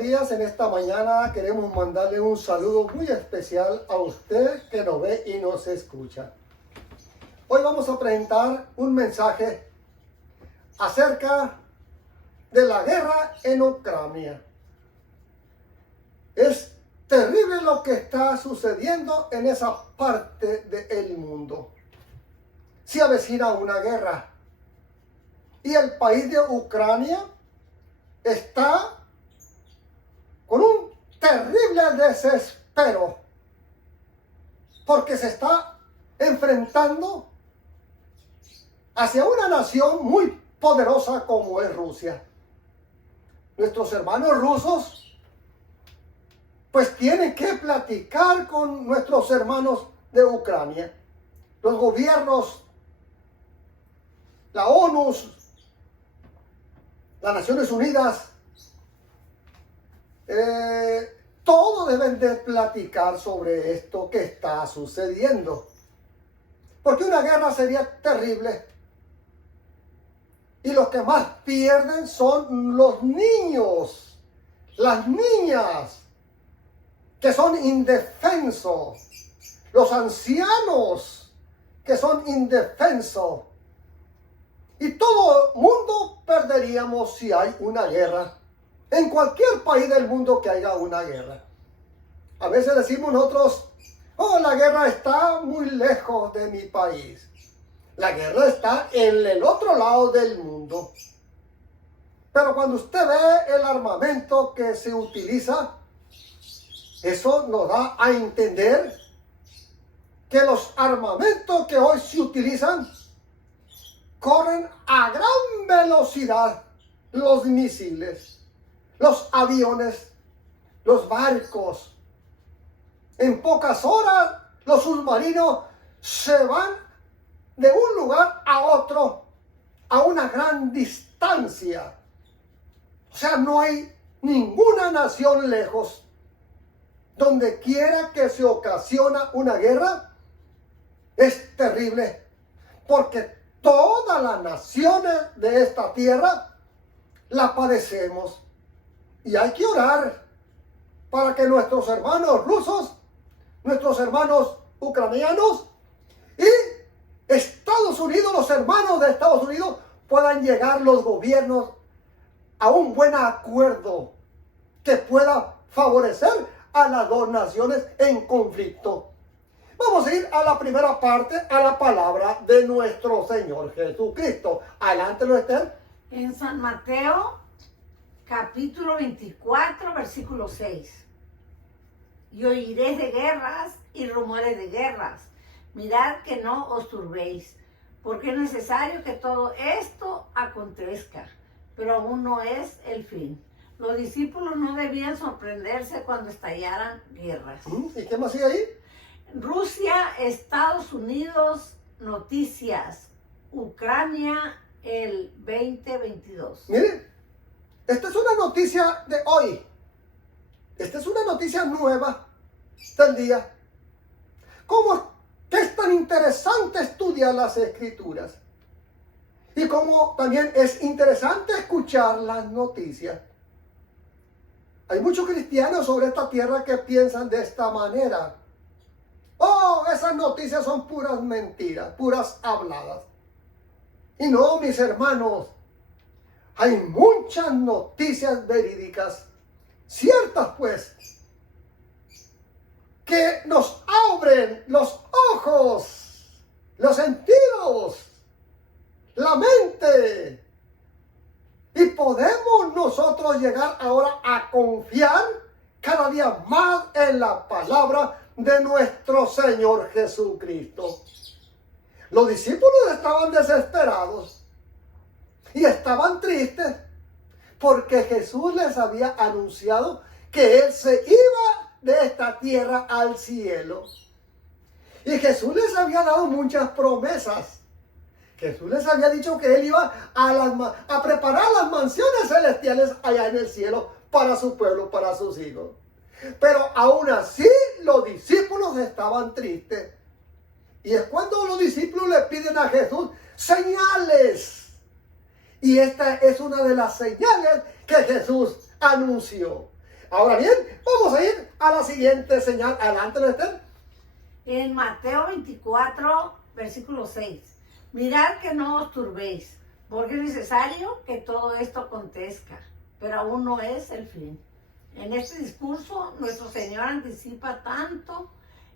días. En esta mañana queremos mandarle un saludo muy especial a usted que nos ve y nos escucha. Hoy vamos a presentar un mensaje acerca de la guerra en Ucrania. Es terrible lo que está sucediendo en esa parte del mundo. Se avecina una guerra y el país de Ucrania está con un terrible desespero porque se está enfrentando hacia una nación muy poderosa como es Rusia. Nuestros hermanos rusos pues tienen que platicar con nuestros hermanos de Ucrania. Los gobiernos, la ONU, las Naciones Unidas, todos deben de platicar sobre esto que está sucediendo. Porque una guerra sería terrible. Y los que más pierden son los niños, las niñas, que son indefensos, los ancianos, que son indefensos. Y todo mundo perderíamos si hay una guerra. En cualquier país del mundo que haya una guerra. A veces decimos nosotros, oh, la guerra está muy lejos de mi país. La guerra está en el otro lado del mundo. Pero cuando usted ve el armamento que se utiliza, eso nos da a entender que los armamentos que hoy se utilizan corren a gran velocidad. Los misiles, los aviones, los barcos. En pocas horas los submarinos se van de un lugar a otro a una gran distancia. O sea, no hay ninguna nación lejos. Donde quiera que se ocasiona una guerra, es terrible. Porque todas las naciones de esta tierra la padecemos. Y hay que orar para que nuestros hermanos rusos, nuestros hermanos ucranianos y Estados Unidos, los hermanos de Estados Unidos, puedan llegar los gobiernos a un buen acuerdo que pueda favorecer a las dos naciones en conflicto. Vamos a ir a la primera parte, a la palabra de nuestro Señor Jesucristo. Adelante, Esther. En San Mateo, capítulo 24, versículo 6. Y oiréis de guerras y rumores de guerras. Mirad que no os turbéis, porque es necesario que todo esto acontezca, pero aún no es el fin. Los discípulos no debían sorprenderse cuando estallaran guerras. ¿Y qué más sigue ahí? Rusia, Estados Unidos, noticias. Ucrania, el 2022. Miren, esta es una noticia de hoy. Esta es una noticia nueva del día. ¿Cómo es tan interesante estudiar las Escrituras? Y cómo también es interesante escuchar las noticias. Hay muchos cristianos sobre esta tierra que piensan de esta manera. Oh, esas noticias son puras mentiras, puras habladas. Y no, mis hermanos, hay muchas noticias verídicas, ciertas pues, que nos abren los ojos, los sentidos, la mente. Y podemos nosotros llegar ahora a confiar cada día más en la palabra de nuestro Señor Jesucristo. Los discípulos estaban desesperados y estaban tristes porque Jesús les había anunciado que Él se iba de esta tierra al cielo. Y Jesús les había dado muchas promesas. Jesús les había dicho que Él iba a preparar las mansiones celestiales allá en el cielo para su pueblo, para sus hijos. Pero aún así los discípulos estaban tristes. Y es cuando los discípulos le piden a Jesús señales. Y esta es una de las señales que Jesús anunció. Ahora bien, vamos a ir a la siguiente señal. Adelante, Esther. En Mateo 24, versículo 6. Mirad que no os turbéis, porque es necesario que todo esto acontezca, pero aún no es el fin. En este discurso, nuestro Señor anticipa tanto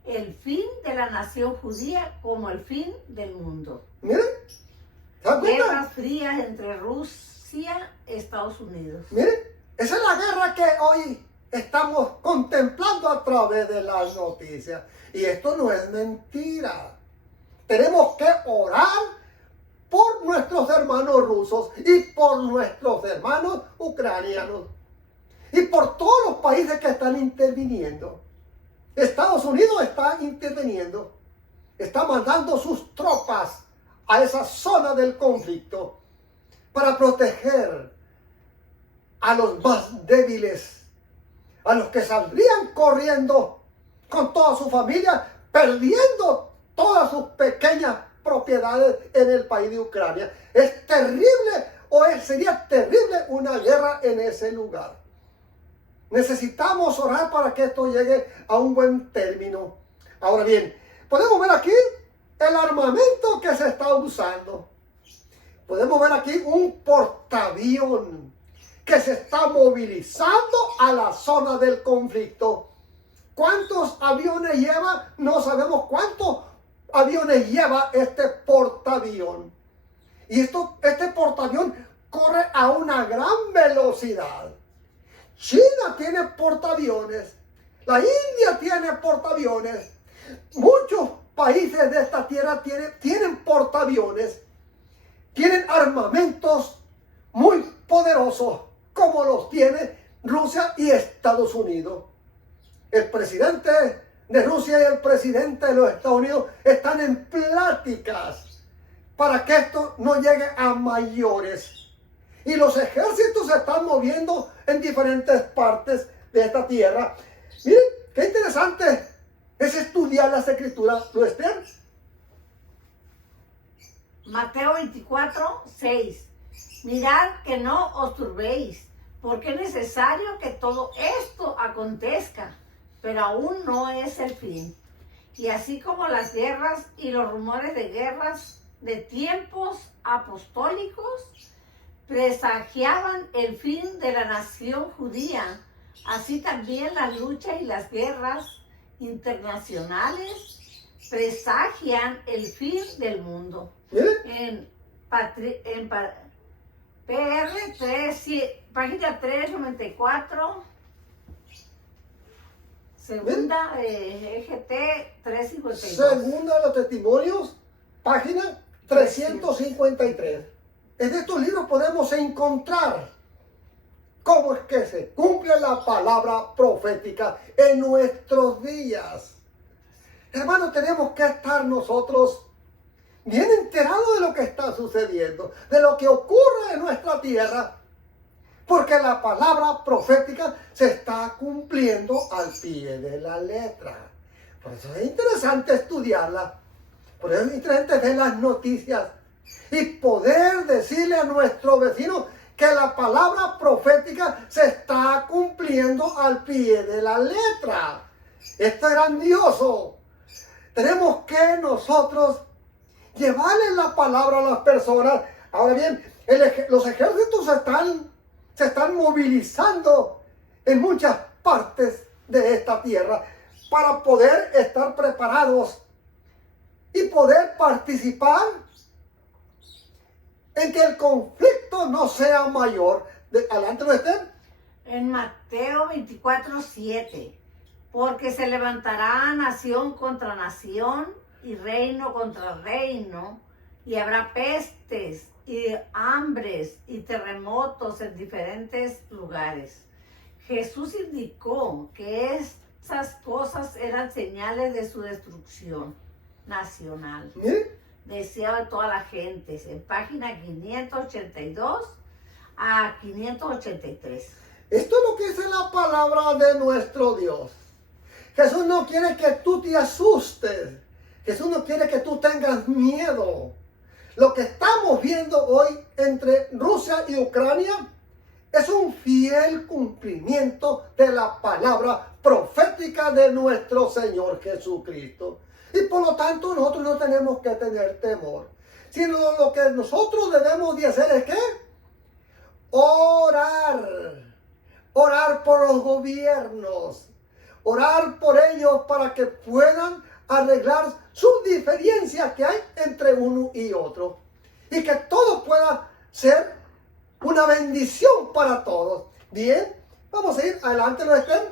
el fin de la nación judía como el fin del mundo. Miren, ¿se dan cuenta? Guerras frías entre Rusia y Estados Unidos. Miren, esa es la guerra que hoy estamos contemplando a través de las noticias. Y esto no es mentira. Tenemos que orar por nuestros hermanos rusos y por nuestros hermanos ucranianos. Y por todos los países que están interviniendo. Estados Unidos está interviniendo. Está mandando sus tropas a esa zona del conflicto para proteger a los más débiles, a los que saldrían corriendo con toda su familia, perdiendo todas sus pequeñas propiedades en el país de Ucrania. Es terrible, sería terrible una guerra en ese lugar. Necesitamos orar para que esto llegue a un buen término. Ahora bien, podemos ver aquí el armamento que se está usando. Podemos ver aquí un portaavión que se está movilizando a la zona del conflicto. ¿Cuántos aviones lleva? No sabemos cuántos aviones lleva este portaavión. Y este portaavión corre a una gran velocidad. China tiene portaaviones. La India tiene portaaviones. Muchos países de esta tierra tienen portaaviones. Tienen armamentos muy poderosos como los tiene Rusia y Estados Unidos. El presidente de Rusia y el presidente de los Estados Unidos están en pláticas para que esto no llegue a mayores. Y los ejércitos se están moviendo en diferentes partes de esta tierra. Miren, qué interesante es estudiar las escrituras. ¿Lo estén? Mateo 24, 6. Mirad que no os turbéis, porque es necesario que todo esto acontezca, pero aún no es el fin. Y así como las guerras y los rumores de guerras de tiempos apostólicos presagiaban el fin de la nación judía, así también las luchas y las guerras internacionales presagian el fin del mundo. En PR 3, página 394, segunda EGT 352. Segunda de los Testimonios, página 353. En estos libros podemos encontrar cómo es que se cumple la palabra profética en nuestros días. Hermanos, tenemos que estar nosotros bien enterados de lo que está sucediendo, de lo que ocurre en nuestra tierra, porque la palabra profética se está cumpliendo al pie de la letra. Por eso es interesante estudiarla, por eso es interesante ver las noticias y poder decirle a nuestro vecino que la palabra profética se está cumpliendo al pie de la letra. Esto es grandioso. Tenemos que nosotros llevarle la palabra a las personas. Ahora bien, los ejércitos se están movilizando en muchas partes de esta tierra para poder estar preparados y poder participar en que el conflicto no sea mayor. Adelante, ¿no estén? En Mateo 24, 7. Porque se levantará nación contra nación y reino contra reino, y habrá pestes y hambres y terremotos en diferentes lugares. Jesús indicó que esas cosas eran señales de su destrucción nacional. Deseo de toda la gente, en página 582 a 583. Esto es lo que dice la palabra de nuestro Dios. Jesús no quiere que tú te asustes. Jesús no quiere que tú tengas miedo. Lo que estamos viendo hoy entre Rusia y Ucrania es un fiel cumplimiento de la palabra profética de nuestro Señor Jesucristo. Y por lo tanto nosotros no tenemos que tener temor, sino lo que nosotros debemos de hacer es ¿qué? Orar. Orar por los gobiernos. Orar por ellos para que puedan arreglar sus diferencias que hay entre uno y otro. Y que todo pueda ser una bendición para todos. Bien, vamos a ir adelante, ¿no, Esther?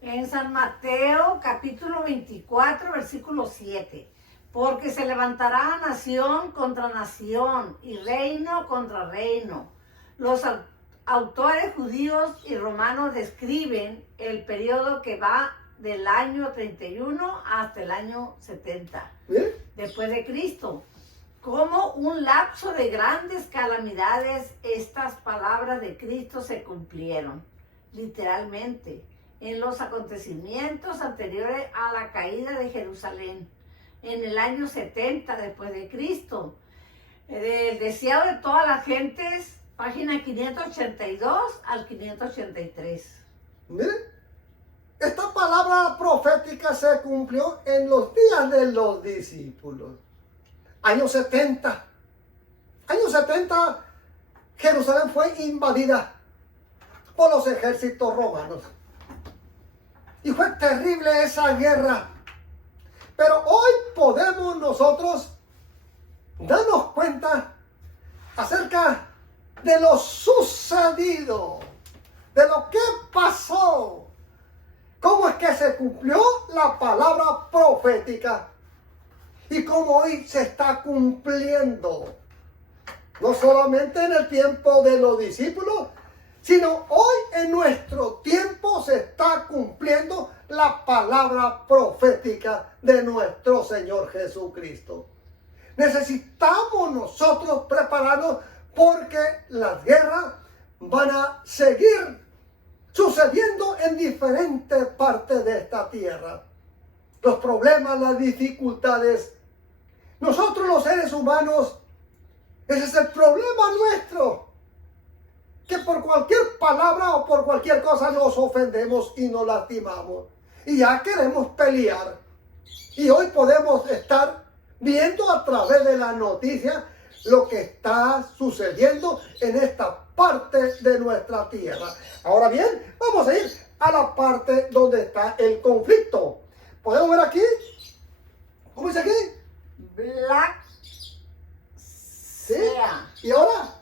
En San Mateo capítulo 24, versículo 7. Porque se levantará nación contra nación y reino contra reino. Los autores judíos y romanos describen el periodo que va del año 31 hasta el año 70 ¿Bien? después de Cristo. Como un lapso de grandes calamidades, estas palabras de Cristo se cumplieron, literalmente, en los acontecimientos anteriores a la caída de Jerusalén, en el año 70 después de Cristo. El deseado de todas las gentes, página 582 al 583. Miren, esta palabra profética se cumplió en los días de los discípulos. Año 70. Año 70, Jerusalén fue invadida por los ejércitos romanos. Y fue terrible esa guerra. Pero hoy podemos nosotros darnos cuenta acerca de lo sucedido, de lo que pasó, cómo es que se cumplió la palabra profética y cómo hoy se está cumpliendo, no solamente en el tiempo de los discípulos, sino hoy en nuestro tiempo se está cumpliendo la palabra profética de nuestro Señor Jesucristo. Necesitamos nosotros prepararnos porque las guerras van a seguir sucediendo en diferentes partes de esta tierra. Los problemas, las dificultades. Nosotros los seres humanos, ese es el problema nuestro. Que por cualquier palabra o por cualquier cosa nos ofendemos y nos lastimamos. Y ya queremos pelear. Y hoy podemos estar viendo a través de la noticia lo que está sucediendo en esta parte de nuestra tierra. Ahora bien, vamos a ir a la parte donde está el conflicto. ¿Podemos ver aquí? ¿Cómo dice aquí? Black ¿Sí? Sea. ¿Y ahora?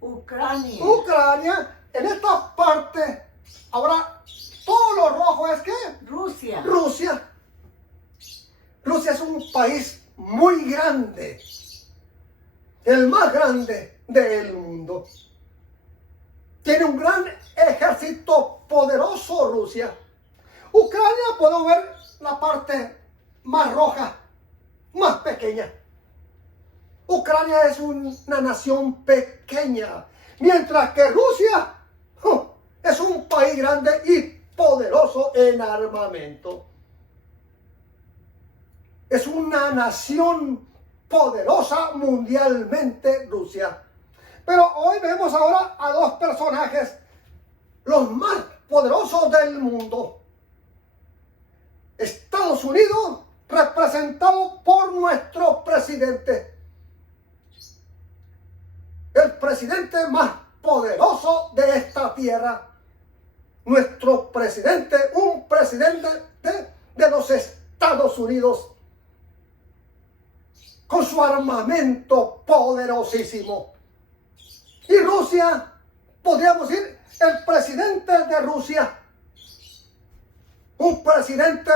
Ucrania. Ucrania. En esta parte, ahora todo lo rojo es ¿qué? Rusia. Rusia. Rusia es un país muy grande. El más grande del mundo. Tiene un gran ejército poderoso Rusia. Ucrania, puedo ver la parte más roja, más pequeña. Ucrania es una nación pequeña, mientras que Rusia es un país grande y poderoso en armamento. Es una nación poderosa mundialmente, Rusia. Pero hoy vemos ahora a dos personajes, los más poderosos del mundo. Estados Unidos, representado por nuestro presidente. El presidente más poderoso de esta tierra. Nuestro presidente, un presidente de los Estados Unidos. Con su armamento poderosísimo. Y Rusia, podríamos decir, el presidente de Rusia. Un presidente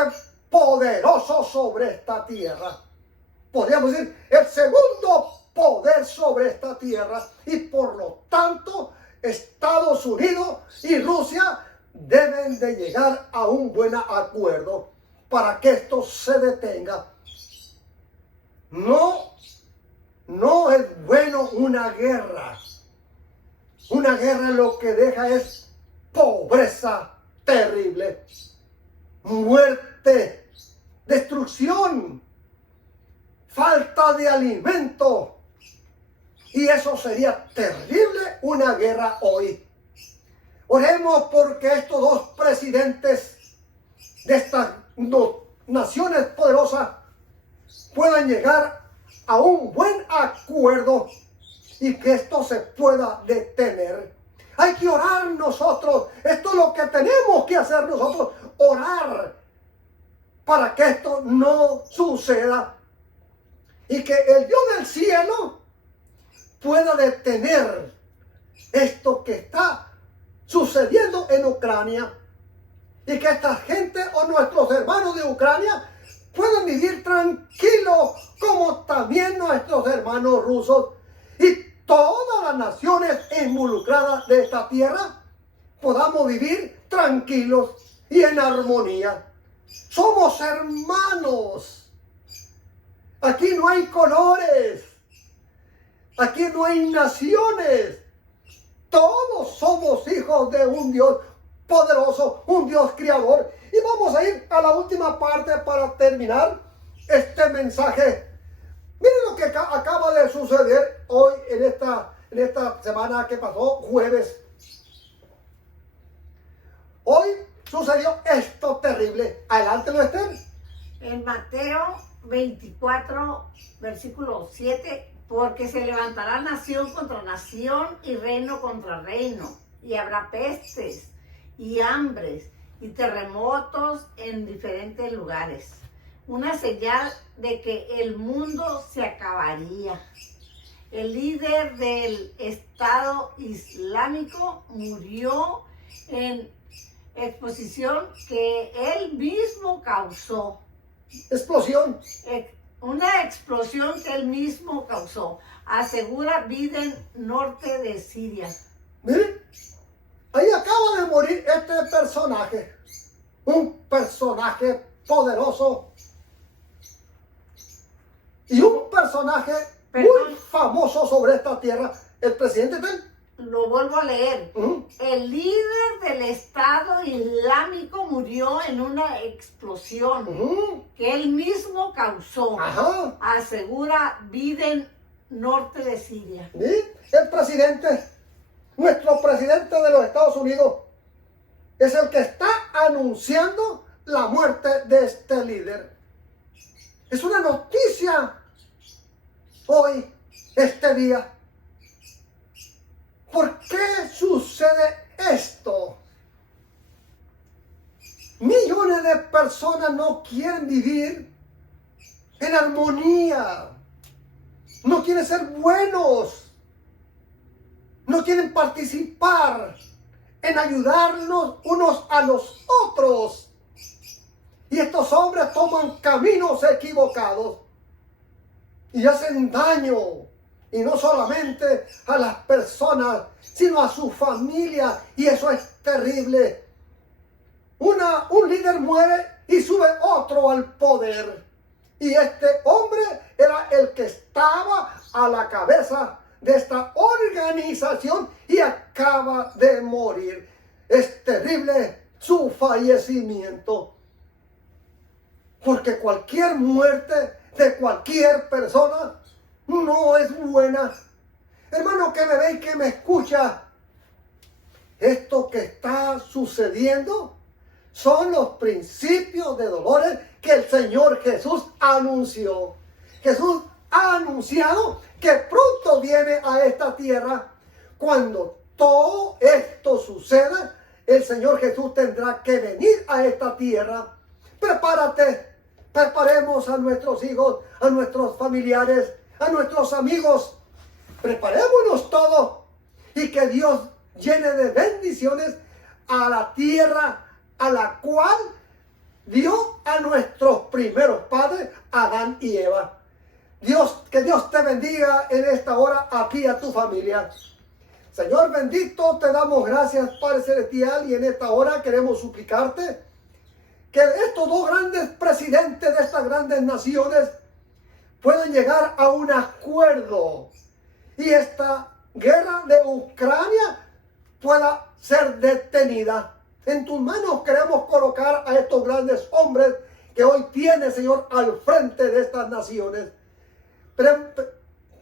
poderoso sobre esta tierra. Podríamos decir, el segundo poder sobre esta tierra. Y por lo tanto, Estados Unidos y Rusia deben de llegar a un buen acuerdo para que esto se detenga. No es bueno una guerra. Una guerra lo que deja es pobreza terrible, muerte, destrucción, falta de alimento, Y eso sería terrible, una guerra hoy. Oremos porque estos dos presidentes de estas dos naciones poderosas puedan llegar a un buen acuerdo y que esto se pueda detener. Hay que orar nosotros. Esto es lo que tenemos que hacer nosotros. Orar para que esto no suceda. Y que el Dios del cielo pueda detener esto que está sucediendo en Ucrania. Y que esta gente o nuestros hermanos de Ucrania puedan vivir tranquilos como también nuestros hermanos rusos. Y todas las naciones involucradas de esta tierra podamos vivir tranquilos y en armonía. Somos hermanos. Aquí no hay colores. Aquí no hay naciones. Todos somos hijos de un Dios poderoso, un Dios creador. Y vamos a ir a la última parte para terminar este mensaje. Miren lo que acaba de suceder hoy en esta semana que pasó, jueves. Hoy sucedió esto terrible. Adelante, ¿lo estén? En Mateo 24, versículo 7, porque se levantará nación contra nación y reino contra reino, y habrá pestes y hambres y terremotos en diferentes lugares. Una señal de que el mundo se acabaría. El líder del Estado Islámico murió en exposición que él mismo causó. Explosión. Una explosión que él mismo causó, asegura Biden, norte de Siria. Miren, ahí acaba de morir este personaje. Un personaje poderoso. Y un personaje muy famoso sobre esta tierra. El presidente Lo vuelvo a leer. El líder del Estado Islámico murió en una explosión que él mismo causó. Asegura Biden, norte de Siria. ¿Sí? El presidente, nuestro presidente de los Estados Unidos, es el que está anunciando la muerte de este líder. Es una noticia hoy, este día. ¿Por qué sucede esto? Millones de personas no quieren vivir en armonía. No quieren ser buenos. No quieren participar en ayudarnos unos a los otros. Y estos hombres toman caminos equivocados y hacen daño. Y no solamente a las personas, sino a su familia. Y eso es terrible. Un líder muere y sube otro al poder. Y este hombre era el que estaba a la cabeza de esta organización y acaba de morir. Es terrible su fallecimiento. Porque cualquier muerte de cualquier persona no es buena. Hermano que me ve y que me escucha, esto que está sucediendo son los principios de dolores que el Señor Jesús anunció. Jesús ha anunciado que pronto viene a esta tierra. Cuando todo esto suceda, el Señor Jesús tendrá que venir a esta tierra. Prepárate, preparemos a nuestros hijos, a nuestros familiares, a nuestros amigos. Preparémonos todos y que Dios llene de bendiciones a la tierra a la cual dio a nuestros primeros padres, Adán y Eva. Que Dios te bendiga en esta hora a ti y a tu familia. Señor bendito, te damos gracias, Padre Celestial, y en esta hora queremos suplicarte que estos dos grandes presidentes de estas grandes naciones puedan llegar a un acuerdo y esta guerra de Ucrania pueda ser detenida. En tus manos queremos colocar a estos grandes hombres que hoy tienes, Señor, al frente de estas naciones.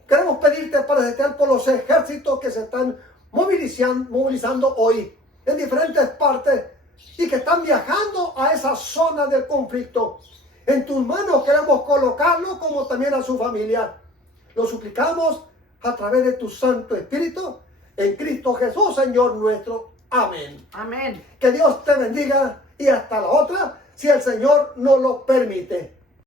Queremos pedirte, Padre Celestial, por los ejércitos que se están movilizando hoy en diferentes partes y que están viajando a esa zona del conflicto. En tus manos queremos colocarlo, como también a su familia. Lo suplicamos a través de tu Santo Espíritu, en Cristo Jesús, Señor nuestro. Amén. Amén. Que Dios te bendiga y hasta la otra, si el Señor nos lo permite.